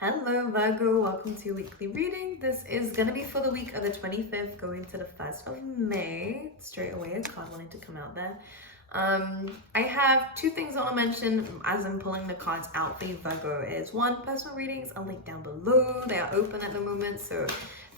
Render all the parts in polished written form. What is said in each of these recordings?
Hello Virgo, welcome to your weekly reading. This is going to be for the week of the 25th going to the 1st of May. Straight away a card wanted to come out there. I have two things I want to mention as I'm pulling the cards out for you Virgo is one, personal readings are linked down below. They are open at the moment, so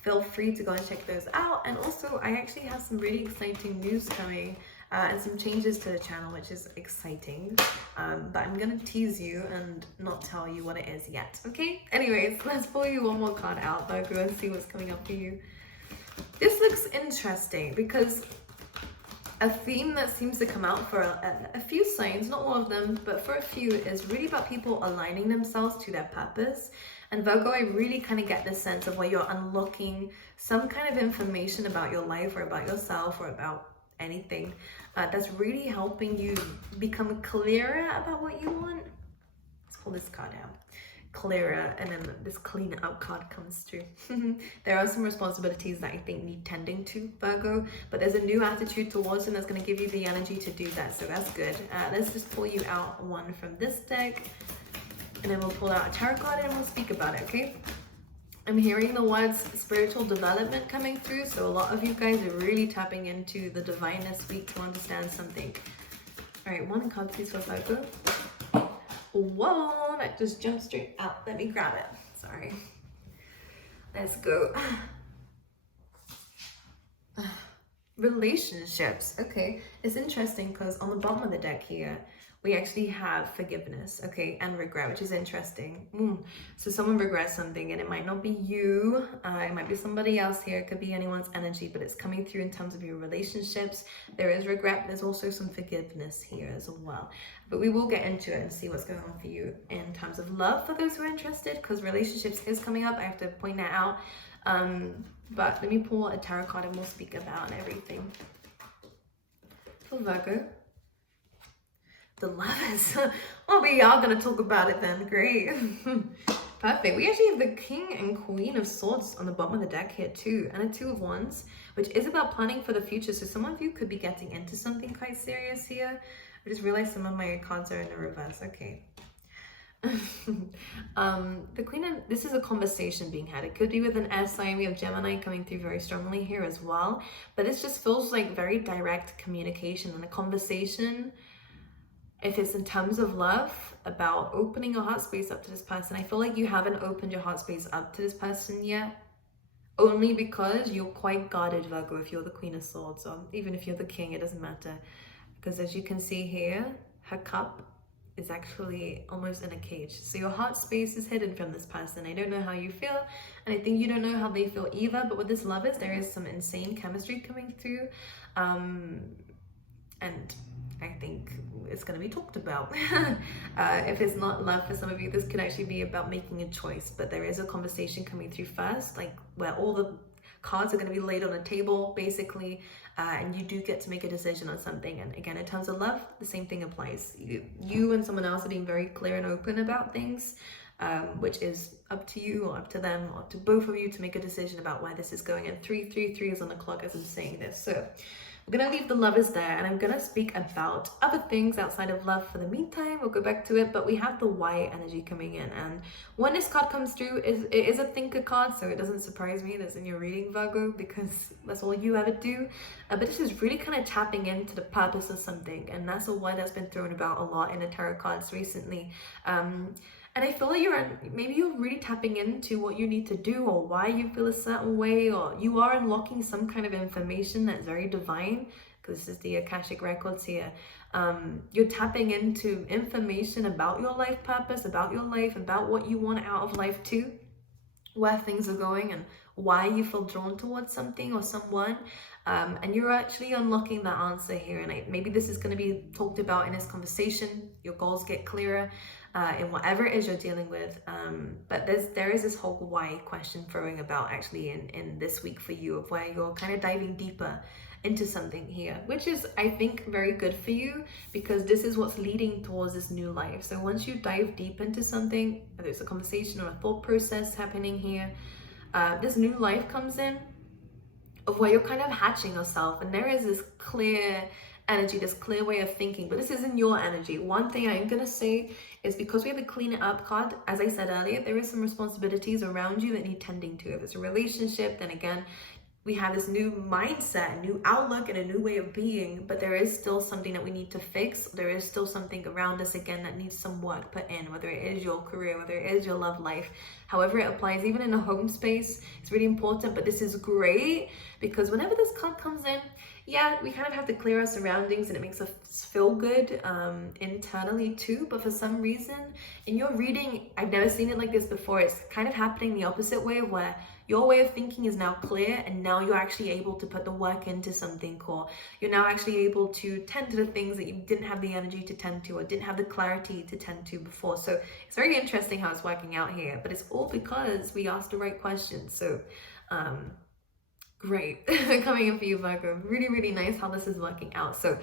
feel free to go and check those out. And also I actually have some really exciting news coming and some changes to the channel, which is exciting, but I'm gonna tease you and not tell you what it is yet, okay? Anyways, let's pull you one more card out, Virgo, and see what's coming up for you. This looks interesting because a theme that seems to come out for a few signs, not all of them, but for a few, is really about people aligning themselves to their purpose. And Virgo, I really kind of get this sense of where you're unlocking some kind of information about your life or about yourself or about anything that's really helping you become clearer about what you want. Let's pull this card out. Clearer, and then this clean out card comes through. There are some responsibilities that I think need tending to, Virgo, but there's a new attitude towards them that's going to give you the energy to do that, so that's good. Let's just pull you out one from this deck, and then we'll pull out a tarot card and we'll speak about it, okay? I'm hearing the words spiritual development coming through, so a lot of you guys are really tapping into the divine this week to understand something. All right, one card please for Virgo. Whoa, that just jumped straight out. Let me grab it. Sorry. Let's go. Relationships. Okay, it's interesting because on the bottom of the deck here, we actually have forgiveness, okay, and regret, which is interesting. So someone regrets something, and it might not be you, it might be somebody else here, it could be anyone's energy, but it's coming through in terms of your relationships. There is regret, but there's also some forgiveness here as well. But we will get into it and see what's going on for you in terms of love for those who are interested, because relationships is coming up. I have to point that out. But let me pull a tarot card and we'll speak about everything. For Virgo. The lovers. Oh, we are going to talk about it then. Great. Perfect. We actually have the King and Queen of Swords on the bottom of the deck here too. And a Two of Wands, which is about planning for the future. So some of you could be getting into something quite serious here. I just realized some of my cards are in the reverse. Okay. The Queen, and this is a conversation being had. It could be with an air sign. We have Gemini coming through very strongly here as well. But this just feels like very direct communication and a conversation. If it's in terms of love, about opening your heart space up to this person. I feel like you haven't opened your heart space up to this person yet, only because you're quite guarded, Virgo, if you're the Queen of Swords, or even if you're the King, it doesn't matter. Because as you can see here, her cup is actually almost in a cage. So your heart space is hidden from this person. I don't know how you feel, and I think you don't know how they feel either, but with this lovers, there is some insane chemistry coming through. And I think it's going to be talked about. If it's not love for some of you, this could actually be about making a choice, but there is a conversation coming through first, like where all the cards are going to be laid on a table basically, and you do get to make a decision on something. And again, in terms of love, the same thing applies. You and someone else are being very clear and open about things, which is up to you or up to them or to both of you to make a decision about where this is going. And 333 is on the clock as I'm saying this. So we're going to leave the lovers there, and I'm going to speak about other things outside of love for the meantime. We'll go back to it, but we have the Y energy coming in, and when this card comes through, it is a thinker card, so it doesn't surprise me that's in your reading, Virgo, because that's all you ever do. But this is really kind of tapping into the purpose of something, and that's a word that's been thrown about a lot in the tarot cards recently. And I feel like maybe you're really tapping into what you need to do, or why you feel a certain way, or you are unlocking some kind of information that's very divine, because this is the Akashic records here. You're tapping into information about your life purpose, about your life, about what you want out of life too, where things are going and why you feel drawn towards something or someone. And you're actually unlocking that answer here. And maybe this is going to be talked about in this conversation. Your goals get clearer in whatever it is you're dealing with. But there is this whole why question throwing about actually in this week for you, of where you're kind of diving deeper into something here, which is, I think, very good for you, because this is what's leading towards this new life. So once you dive deep into something, whether it's a conversation or a thought process happening here, this new life comes in, of where you're kind of hatching yourself, and there is this clear energy, this clear way of thinking, but this isn't your energy. One thing I am going to say is, because we have the clean it up card, as I said earlier, there is some responsibilities around you that need tending to. If it's a relationship, then again, we have this new mindset, a new outlook, and a new way of being, but there is still something that we need to fix. There is still something around us, again, that needs some work put in, whether it is your career, whether it is your love life, however it applies, even in a home space, it's really important. But this is great because whenever this card comes in, yeah, we kind of have to clear our surroundings, and it makes us feel good internally too. But for some reason, in your reading, I've never seen it like this before. It's kind of happening the opposite way, where your way of thinking is now clear, and now you're actually able to put the work into something, or you're now actually able to tend to the things that you didn't have the energy to tend to, or didn't have the clarity to tend to before. So it's very interesting how it's working out here, but it's all because we asked the right questions. So great. Coming in for you, Virgo. Really, really nice how this is working out. So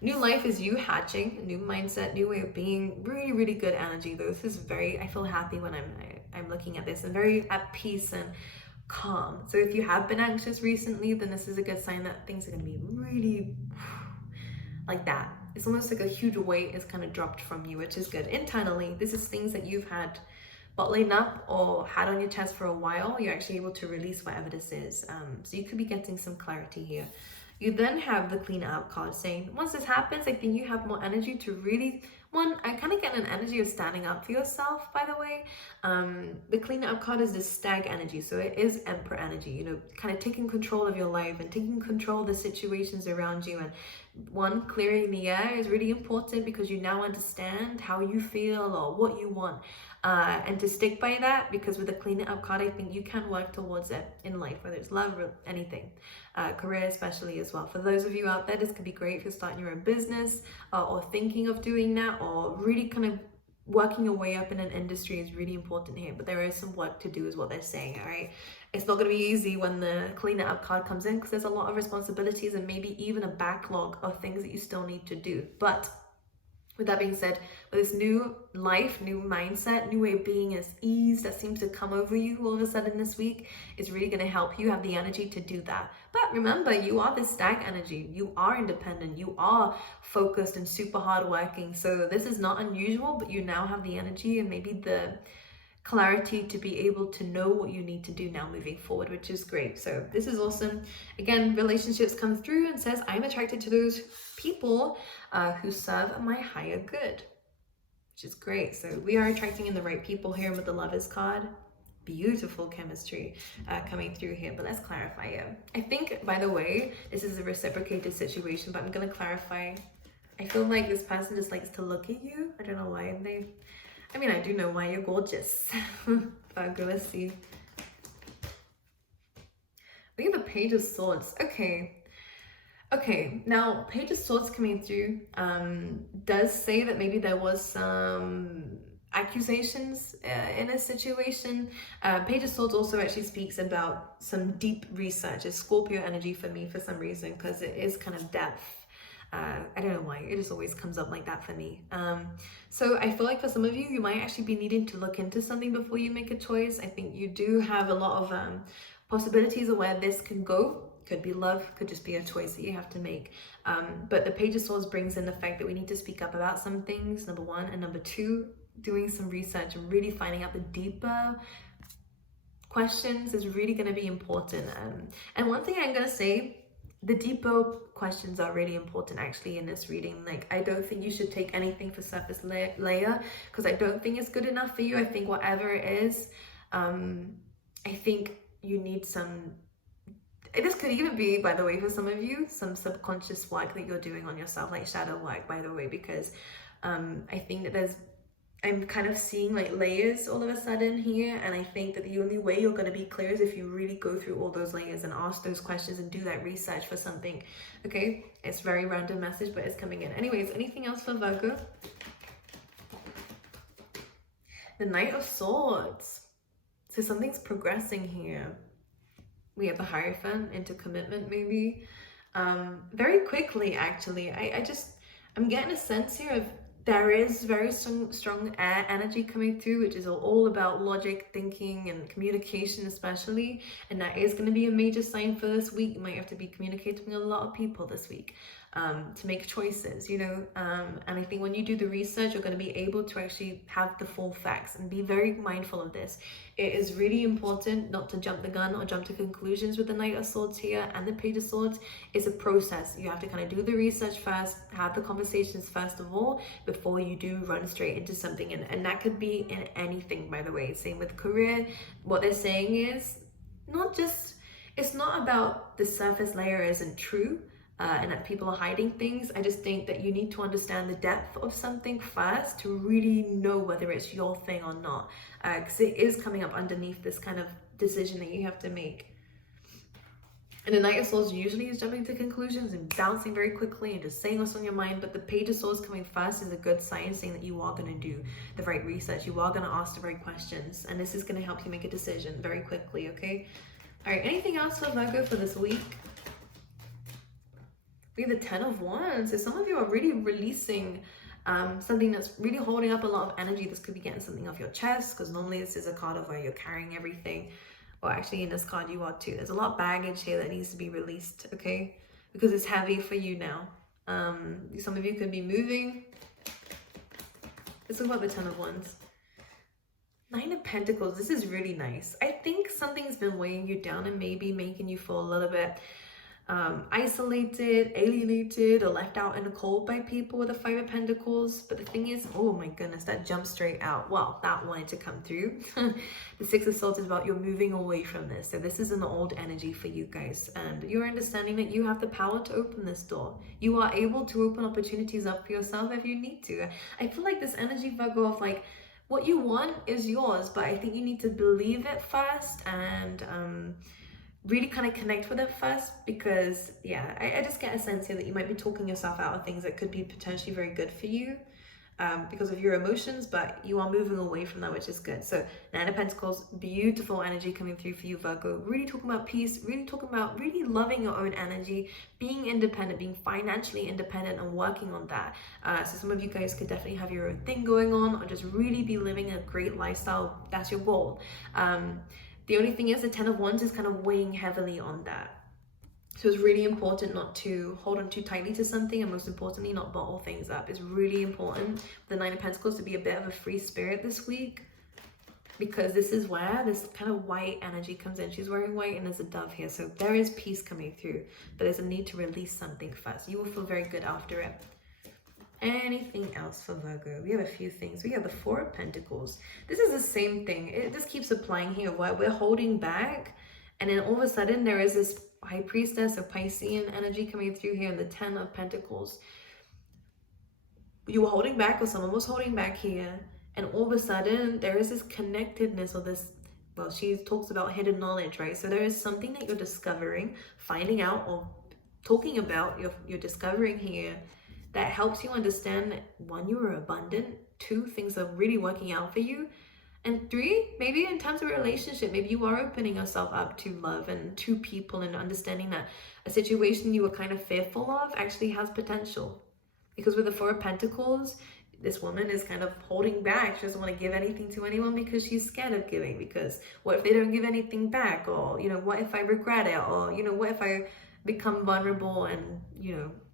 new life is you hatching, a new mindset, new way of being. Really, really good energy though. This is very, I feel happy when I'm looking at this, and very at peace and calm. So if you have been anxious recently, then this is a good sign that things are going to be really like that. It's almost like a huge weight is kind of dropped from you, which is good. Internally, this is things that you've had bottling up or had on your chest for a while. You're actually able to release whatever this is. So you could be getting some clarity here. You then have the clean out card saying, once this happens, I think you have more energy to really, I kind of get an energy of standing up for yourself, by the way. The clean out card is this stag energy. So it is emperor energy, you know, kind of taking control of your life and taking control of the situations around you. And clearing the air is really important because you now understand how you feel or what you want. And to stick by that, because with the clean it up card, I think you can work towards it in life, whether it's love or anything, career especially as well. For those of you out there, this could be great if you're starting your own business or thinking of doing that, or really kind of working your way up in an industry is really important here. But there is some work to do is what they're saying, all right? It's not going to be easy when the clean it up card comes in, because there's a lot of responsibilities and maybe even a backlog of things that you still need to do. But with that being said, with this new life, new mindset, new way of being, as ease that seems to come over you all of a sudden this week is really going to help you have the energy to do that. But remember, you are the stag energy. You are independent. You are focused and super hardworking. So this is not unusual, but you now have the energy and maybe the clarity to be able to know what you need to do now moving forward, which is great. So this is awesome. Again, relationships come through and says, I'm attracted to those people who serve my higher good, which is great. So we are attracting in the right people here with the Lovers card. Beautiful chemistry coming through here, but let's clarify it. I think, by the way, this is a reciprocated situation, but I'm going to clarify. I feel like this person just likes to look at you. I don't know why. I mean, I do know why. You're gorgeous. Virgo, let's see. We have the Page of Swords. Okay, now Page of Swords coming through does say that maybe there was some accusations in a situation. Page of Swords also actually speaks about some deep research. It's Scorpio energy for me for some reason, because it is kind of depth. I don't know why, it just always comes up like that for me. So I feel like for some of you, you might actually be needing to look into something before you make a choice. I think you do have a lot of possibilities of where this can go. Could be love, could just be a choice that you have to make. But the Page of Swords brings in the fact that we need to speak up about some things, number one, and number two, doing some research and really finding out the deeper questions is really going to be important. And one thing I'm going to say, the deeper questions are really important actually in this reading. Like, I don't think you should take anything for surface layer, because I don't think it's good enough for you. I think whatever it is, I think you need some, this could even be, by the way, for some of you, some subconscious work that you're doing on yourself, like shadow work, by the way, because I think that I'm kind of seeing like layers all of a sudden here, and I think that the only way you're going to be clear is if you really go through all those layers and ask those questions and do that research for something. Okay, it's very random message, but it's coming in. Anyways, anything else for Virgo? The Knight of Swords. So something's progressing here. We have the Hierophant into commitment, maybe. Very quickly, actually. I'm getting a sense here of there is very strong air energy coming through, which is all about logic, thinking, and communication especially. And that is going to be a major sign for this week. You might have to be communicating with a lot of people this week. to make choices, you know. And I think when you do the research, you're going to be able to actually have the full facts and be very mindful of this. It is really important not to jump the gun or jump to conclusions with the Knight of Swords here and the Page of Swords. It's a process. You have to kind of do the research first, have the conversations first of all, before you do run straight into something. And that could be in anything, by the way. Same with career. What they're saying is it's not about the surface layer isn't true. And that people are hiding things. I just think that you need to understand the depth of something first to really know whether it's your thing or not, because it is coming up underneath this kind of decision that you have to make. And the Knight of Swords usually is jumping to conclusions and bouncing very quickly and just saying what's on your mind, but the Page of Swords coming first is a good sign, saying that you are going to do the right research, you are going to ask the right questions, and this is going to help you make a decision very quickly, okay? All right, anything else for Virgo for this week? We have the 10 of Wands. So some of you are really releasing something that's really holding up a lot of energy. This could be getting something off your chest, because normally this is a card of where you're carrying everything. Or actually in this card you are too. There's a lot of baggage here that needs to be released, okay? Because it's heavy for you now. Some of you could be moving. Let's talk about the 10 of Wands. 9 of Pentacles. This is really nice. I think something's been weighing you down and maybe making you feel a little bit isolated, alienated, or left out in the cold by people with the 5 of Pentacles. But the thing is, oh my goodness, that jumped straight out. Well, that wanted to come through. The 6 of Swords is about you're moving away from this. So this is an old energy for you guys, and you're understanding that you have the power to open this door. You are able to open opportunities up for yourself if you need to. I feel like this energy, Virgo, of like, what you want is yours, but I think you need to believe it first and really kind of connect with it first, because yeah, I just get a sense here that you might be talking yourself out of things that could be potentially very good for you because of your emotions, but you are moving away from that, which is good. So 9 of Pentacles, beautiful energy coming through for you, Virgo. Really talking about peace, really talking about really loving your own energy, being independent, being financially independent and working on that. So some of you guys could definitely have your own thing going on, or just really be living a great lifestyle. That's your goal. The only thing is the 10 of Wands is kind of weighing heavily on that. So it's really important not to hold on too tightly to something, and most importantly, not bottle things up. It's really important for the 9 of Pentacles to be a bit of a free spirit this week, because this is where this kind of white energy comes in. She's wearing white and there's a dove here. So there is peace coming through, but there's a need to release something first. You will feel very good after it. Anything else for Virgo? We have a few things. We have the 4 of Pentacles. This is the same thing. It just keeps applying here, where we're holding back, and then all of a sudden there is this High Priestess or Piscean energy coming through here in the 10 of Pentacles. You were holding back, or someone was holding back here, and all of a sudden there is this connectedness, or this, well, she talks about hidden knowledge, right? So there is something that you're discovering, finding out, or talking about, you're discovering here, that helps you understand that 1, you are abundant, 2, things are really working out for you, and 3, maybe in terms of a relationship, maybe you are opening yourself up to love and to people, and understanding that a situation you were kind of fearful of actually has potential. Because with the 4 of Pentacles, this woman is kind of holding back. She doesn't want to give anything to anyone because she's scared of giving, because what if they don't give anything back, or what if I regret it, or what if I become vulnerable, and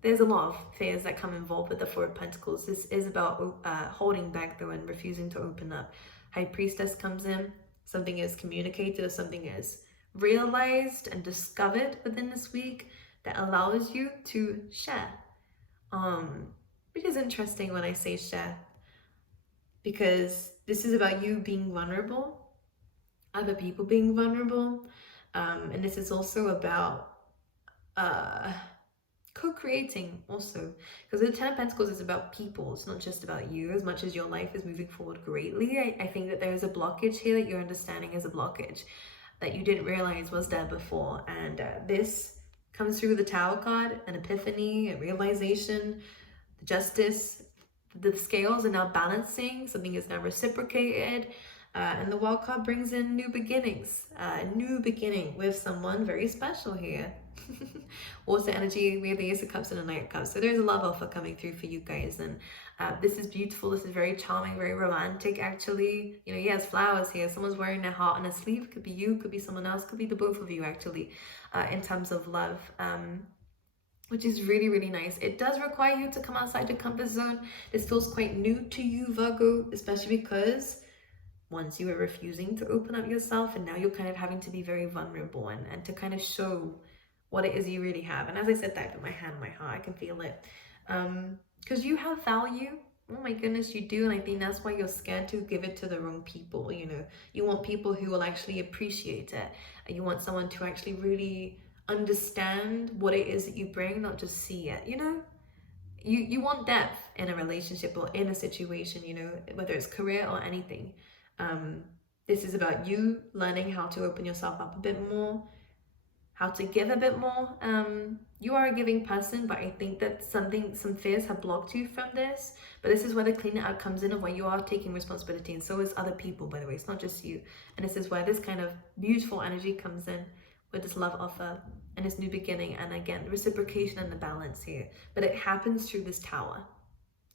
there's a lot of fears that come involved with the 4 of Pentacles. This is about holding back though, and refusing to open up. High Priestess comes in. Something is communicated, or something is realized and discovered within this week that allows you to share. Which is interesting when I say share, because this is about you being vulnerable, other people being vulnerable, and this is also about co-creating also, because the 10 of Pentacles is about people. It's not just about you, as much as your life is moving forward greatly. I think that there is a blockage here that you're understanding is a blockage that you didn't realize was there before, and this comes through the Tower card, an epiphany, a realization, the justice. The scales are now balancing, something is now reciprocated, and the World card brings in new beginnings, a new beginning with someone very special here. Water energy, we have the Ace of Cups and the Knight of Cups. So there's a love offer coming through for you guys, and this is beautiful. This is very charming, very romantic actually. Yes, flowers here. Someone's wearing their heart on a sleeve. Could be you, could be someone else, could be the both of you actually, in terms of love. which is really, really nice. It does require you to come outside your comfort zone. This feels quite new to you, Virgo, especially because once you were refusing to open up yourself, and now you're kind of having to be very vulnerable and to kind of show what it is you really have. And as I said that with my hand on my heart, I can feel it. Because you have value. Oh my goodness, you do. And I think that's why you're scared to give it to the wrong people. You know, you want people who will actually appreciate it. And you want someone to actually really understand what it is that you bring, not just see it, you know? You want depth in a relationship or in a situation, you know, whether it's career or anything. This is about you learning how to open yourself up a bit more, how to give a bit more. You are a giving person, but I think that some fears have blocked you from this. But this is where the cleaning out comes in, of where you are taking responsibility, and so is other people, by the way. It's not just you. And this is where this kind of beautiful energy comes in with this love offer and this new beginning, and again, reciprocation and the balance here. But it happens through this tower.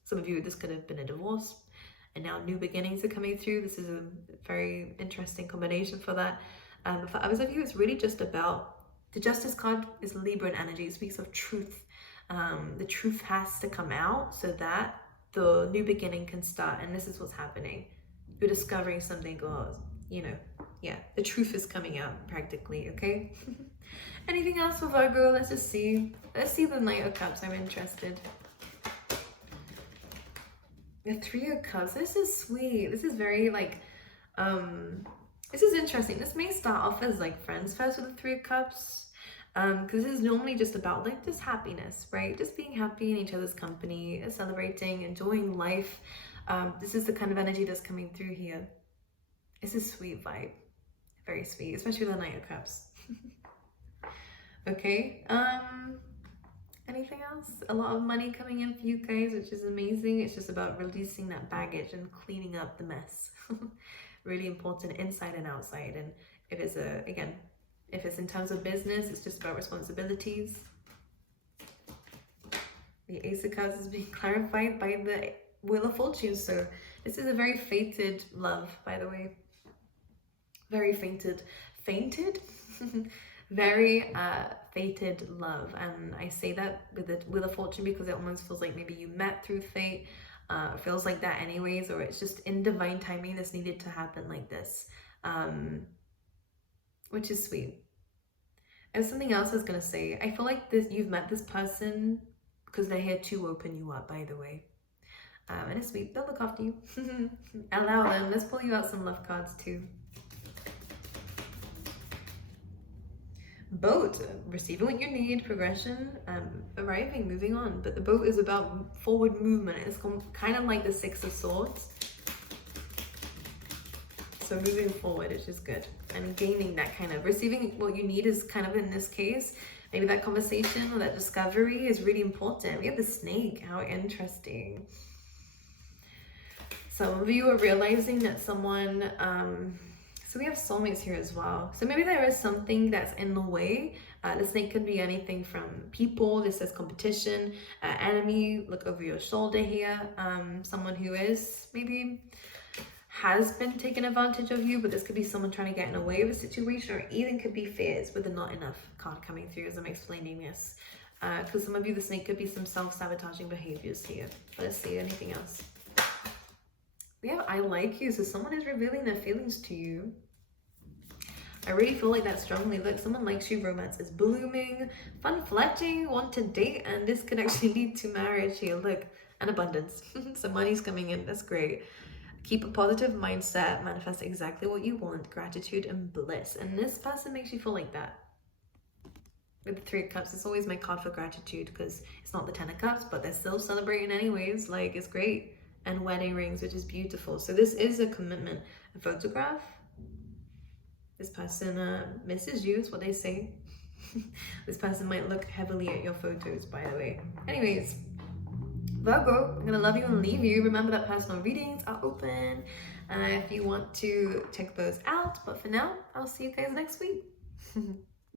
Some of you, this could have been a divorce, and now new beginnings are coming through. This is a very interesting combination for that. For others of you, it's really just about, the Justice card is Libran energy. It speaks of truth. The truth has to come out so that the new beginning can start. And this is what's happening. You're discovering something, or, you know, yeah, the truth is coming out practically, okay? Anything else for Virgo? Let's just see. Let's see the Knight of Cups. I'm interested. The Three of Cups. This is sweet. This is very like, this is interesting. This may start off as like friends first with the Three of Cups. Because this is normally just about like just happiness, right? Just being happy in each other's company, celebrating, enjoying life. This is the kind of energy that's coming through here. It's a sweet vibe. Very sweet, especially the Knight of Cups. Okay. Anything else? A lot of money coming in for you guys, which is amazing. It's just about releasing that baggage and cleaning up the mess. Really important, inside and outside. And if it's again, if it's in terms of business, it's just about responsibilities. The Ace of Cups is being clarified by the Wheel of Fortune. So this is a very fated love, by the way. Very fated. Very fated love. And I say that with the Wheel of Fortune because it almost feels like maybe you met through fate. It feels like that anyways, or it's just in divine timing this needed to happen like this. Which is sweet. And something else I was gonna say, I feel like you've met this person because they're here to open you up, by the way. And it's sweet. They'll look after you. Allow them. Let's pull you out some love cards too. Boat, receiving what you need, progression, arriving, moving on. But the boat is about forward movement. It's kind of like the Six of Swords. So moving forward, which is good. And gaining that kind of, receiving what you need is kind of, in this case, maybe that conversation or that discovery is really important. We have the snake. How interesting. Some of you are realizing that someone, so we have soulmates here as well. So maybe there is something that's in the way. The snake could be anything from people. This says competition, enemy. Look over your shoulder here. Someone who is maybe has been taking advantage of you, but this could be someone trying to get in the way of a situation, or even could be fears with the not enough card coming through as I'm explaining this. Because some of you, the snake could be some self-sabotaging behaviors here. Let's see, anything else? We have I like you, so someone is revealing their feelings to you. I really feel like that strongly. Look, someone likes you, romance is blooming, fun flirting, want to date, and this could actually lead to marriage here. Look, and abundance. Some money's coming in, that's great. Keep a positive mindset, manifest exactly what you want, gratitude and bliss. And this person makes you feel like that. With the Three of Cups, it's always my card for gratitude because it's not the Ten of Cups, but they're still celebrating anyways. Like, it's great. And wedding rings, which is beautiful. So this is a commitment. A photograph. This person misses you, is what they say. This person might look heavily at your photos, by the way. Anyways, Virgo, I'm gonna love you and leave you. Remember that personal readings are open if you want to check those out. But for now, I'll see you guys next week.